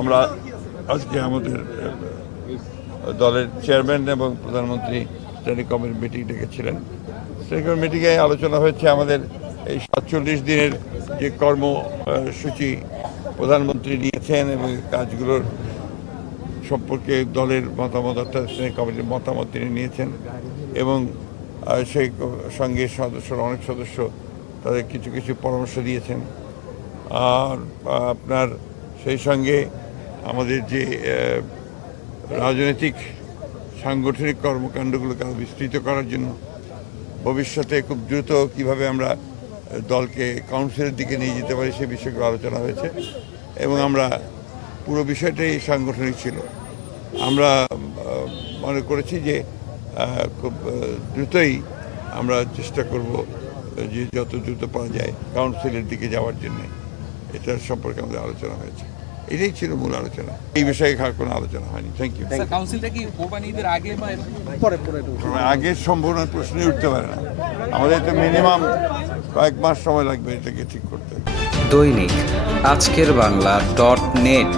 আমরা আজকে আমাদের দলের চেয়ারম্যান এবং প্রধানমন্ত্রী স্ট্যান্ডিং কমিটির মিটিং ডেকেছিলেন। স্ট্যান্ডিং কমিটির মিটিংয়ে আলোচনা হয়েছে আমাদের এই 47 দিনের যে কর্মসূচি প্রধানমন্ত্রী নিয়েছেন এবং কাজগুলোর সম্পর্কে দলের মতামত অর্থাৎ স্ট্যান্ডিং কমিটির মতামত তিনি নিয়েছেন এবং সেই সঙ্গে অনেক সদস্য তাদের কিছু কিছু পরামর্শ দিয়েছেন। আর আপনার সেই সঙ্গে আমাদের যে রাজনৈতিক সাংগঠনিক কর্মকাণ্ডগুলোকে আরও বিস্তৃত করার জন্য ভবিষ্যতে খুব দ্রুত কীভাবে আমরা দলকে কাউন্সিলের দিকে নিয়ে যেতে পারি সে বিষয়গুলো আলোচনা হয়েছে এবং আমরা পুরো বিষয়টাই সাংগঠনিক ছিল। আমরা মনে করেছি যে খুব দ্রুতই আমরা চেষ্টা করব যে যত দ্রুত পাওয়া যায় কাউন্সিলের দিকে যাওয়ার জন্যে, এটার সম্পর্কে আমাদের আলোচনা হয়েছে। এটাই ছিল মূল আলোচনা, এই বিষয়ে কোনো আলোচনা হয়নি। Thank you. আগের সম্ভাবনার প্রশ্নই উঠতে পারে না, আমাদের তো মিনিমাম কয়েক মাস সময় লাগবে এটাকে ঠিক করতে। দৈনিক আজকের বাংলা .net